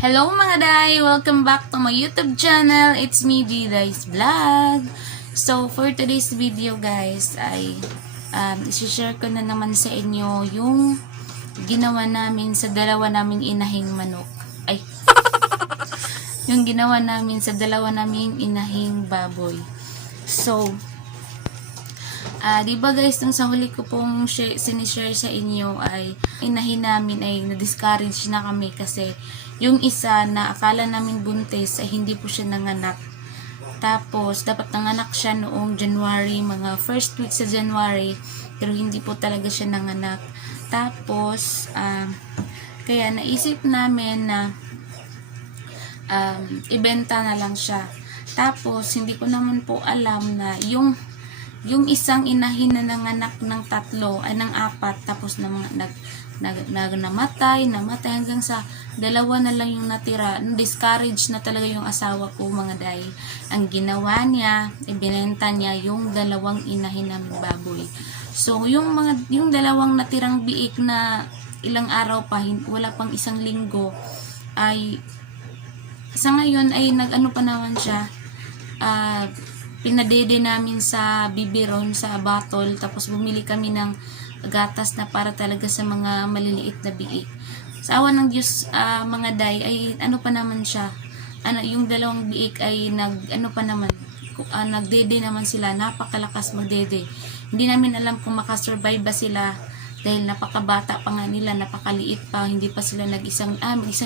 Hello mga day! Welcome back to my YouTube channel. It's me, D-Day's Vlog. So, for today's video guys, ay isi-share ko na naman sa inyo yung ginawa namin sa dalawa naming inahing manok. Ay, yung ginawa namin sa dalawa naming inahing baboy. So, diba guys, nung sa huli ko pong sinishare sa inyo ay inahin namin ay na-discourage na kami kasi yung isa na akala namin buntis ay hindi po siya nanganak. Tapos, dapat nanganak siya noong January, mga first week sa January, pero hindi po talaga siya nanganak. Tapos, kaya naisip namin na ibenta na lang siya. Tapos, hindi ko naman po alam na yung isang inahin na nanganak ng ng apat, tapos namatay hanggang sa dalawa na lang yung natira. Discourage na talaga yung asawa ko mga day. Ang ginawa niya, ibinenta niya yung dalawang inahin namin baboy. So, yung dalawang natirang biik na ilang araw pa, wala pang isang linggo, ay sa ngayon ay nag-ano pa naman siya, pinadede namin sa bibiron, sa bottle, tapos bumili kami ng gatas na para talaga sa mga maliliit na biik. Sa awa ng Diyos, mga day, ay ano pa naman siya, yung dalawang biik ay nagdede naman sila, napakalakas magdede. Hindi namin alam kung makasurvive ba sila dahil napakabata pa nga nila, napakaliit pa, hindi pa sila isang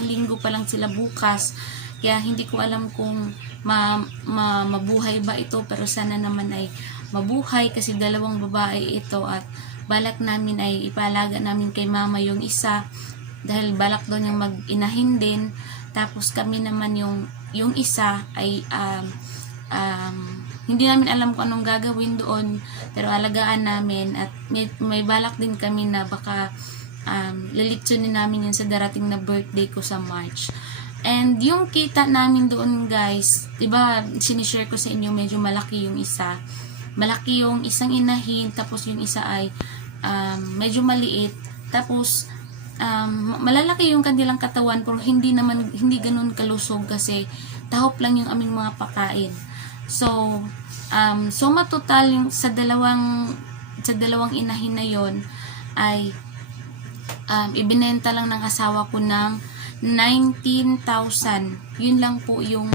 linggo pa lang sila bukas. Kaya hindi ko alam kung mabuhay ba ito, pero sana naman ay mabuhay kasi dalawang babae ito at balak namin ay ipalaga namin kay mama yung isa dahil balak daw niyang mag-inahin din. Tapos kami naman yung isa ay hindi namin alam kung anong gagawin doon, pero alagaan namin at may balak din kami na baka lilitsunin namin yun sa darating na birthday ko sa March. And yung kita namin doon guys, diba sinishare ko sa inyo medyo malaki yung isa. Malaki yung isang inahin, tapos yung isa ay medyo maliit. Tapos malalaki yung kanilang katawan pero hindi ganun kalusog kasi tahop lang yung aming mga pakain. So matotal yung sa dalawang inahin na yon ay ibinenta lang ng asawa ko ng 19,000. Yun lang po yung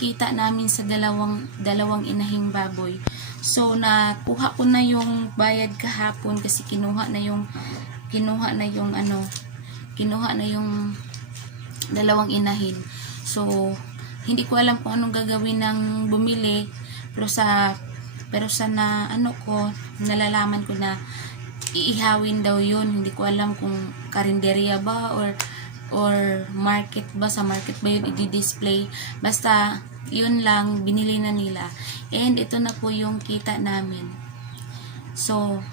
kita namin sa dalawang inahing baboy. So nakuha ko na yung bayad kahapon kasi kinuha na yung dalawang inahin. So hindi ko alam kung anong gagawin ng bumili, pero sa nalalaman ko na iihawin daw yun. Hindi ko alam kung karinderya ba or market ba, sa market ba yun i-display. Basta yun lang, binili na nila. And ito na po yung kita namin. So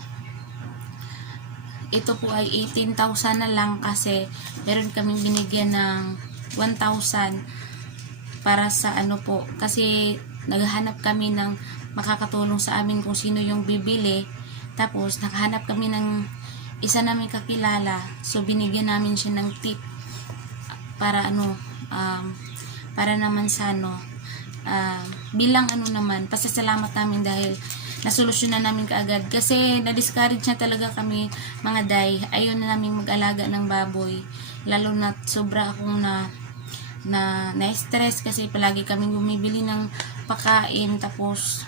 ito po ay 18,000 na lang kasi meron kaming binigyan ng 1,000 para sa kasi naghahanap kami ng makakatulong sa amin kung sino yung bibili. Tapos nakahanap kami ng isa namin kakilala, so binigyan namin siya ng tip para para naman sa bilang naman pasasalamat namin dahil nasolusyonan namin kaagad kasi na-discourage na talaga kami mga day. Ayaw na namin mag-alaga ng baboy, lalo na sobra akong na-stress kasi palagi kaming bumibili ng pakain, tapos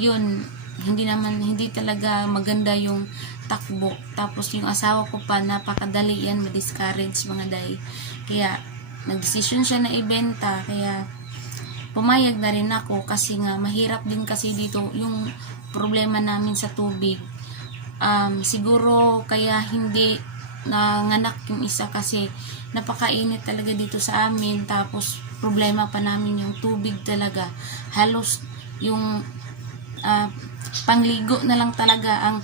yun, hindi talaga maganda yung takbo. Tapos yung asawa ko pa, napakadali yan ma-discourage mga day. Kaya nagdesisyon siya na ibenta, kaya pumayag na rin ako kasi nga mahirap din kasi dito yung problema namin sa tubig. Siguro kaya hindi nanganak yung isa kasi napakainit talaga dito sa amin. Tapos problema pa namin yung tubig talaga. Halos yung pangligo na lang talaga ang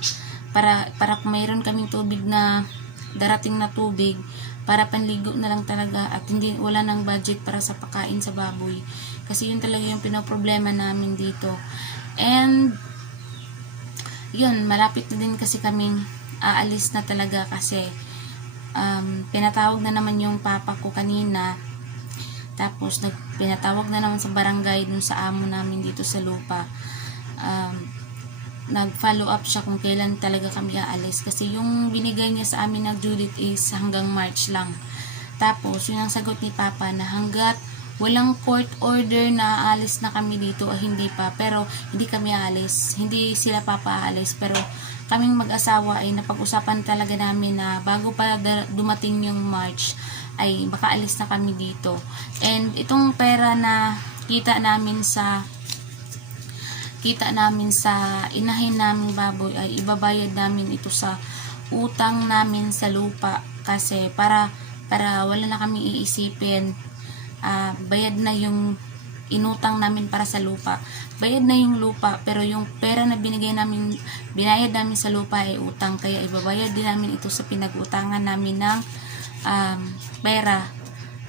para kung mayroon kaming tubig na darating na tubig, para panligo na lang talaga at wala nang budget para sa pakain sa baboy. Kasi yun talaga yung pinoproblema namin dito. And yun, malapit na din kasi kaming aalis na talaga kasi pinatawag na naman yung papa ko kanina. Tapos pinatawag na naman sa barangay dun sa amo namin dito sa lupa. Nag-follow up siya kung kailan talaga kami aalis. Kasi yung binigay niya sa amin na due date is hanggang March lang. Tapos, yun ang sagot ni Papa na hanggat walang court order na aalis na kami dito, hindi pa. Pero, hindi kami aalis. Hindi sila Papa aalis. Pero, kaming mag-asawa ay napag-usapan talaga namin na bago pa dumating yung March, ay baka alis na kami dito. And, itong pera na kita namin sa inahin namin baboy ay ibabayad namin ito sa utang namin sa lupa, kasi para wala na kami iisipin, bayad na yung inutang namin para sa lupa, bayad na yung lupa, pero yung pera na binayad namin sa lupa ay utang, kaya ibabayad din namin ito sa pinag-utangan namin ng pera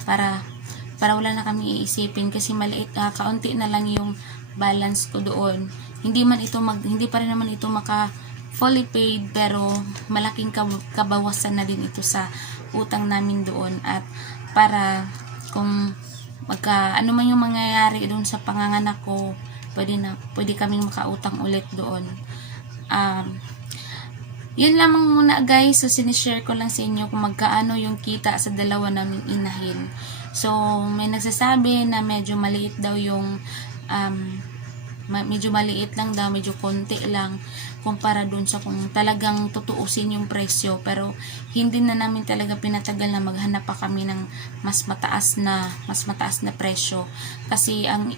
para wala na kami iisipin, kasi maliit, kaunti na lang yung balance ko doon. Hindi pa rin naman ito maka fully paid, pero malaking kabawasan na din ito sa utang namin doon, at para kung ano man yung mangyayari doon sa panganganak ko, pwede kaming makautang ulit doon. Yun lamang muna guys. So sinishare ko lang sa inyo kung magkaano yung kita sa dalawa naming inahin. So may nagsasabi na medyo maliit daw yung medyo maliit lang daw, medyo konti lang kumpara dun sa kung talagang tutuusin yung presyo, pero hindi na namin talaga pinatagal na maghanap pa kami ng mas mataas na presyo, kasi ang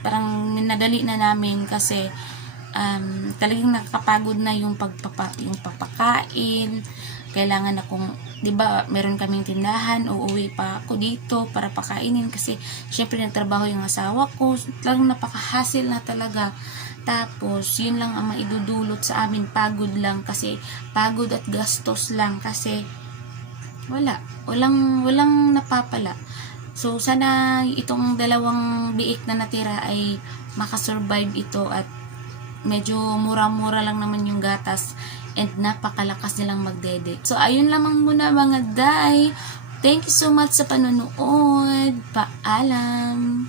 parang minadali na namin, kasi talagang nakakapagod na yung papakain. Kailangan na kung, di ba, meron kaming tindahan, uuwi pa ako dito para pakainin, kasi syempre nagtrabaho yung asawa ko, talagang napaka-hassle na talaga. Tapos yun lang ang maidudulot sa amin, pagod lang, kasi pagod at gastos lang, kasi walang napapala. So sana itong dalawang biik na natira ay makasurvive ito, at medyo mura-mura lang naman yung gatas, and napakalakas nilang magdede. So, ayun lamang muna mga day. Thank you so much sa panonood. Paalam!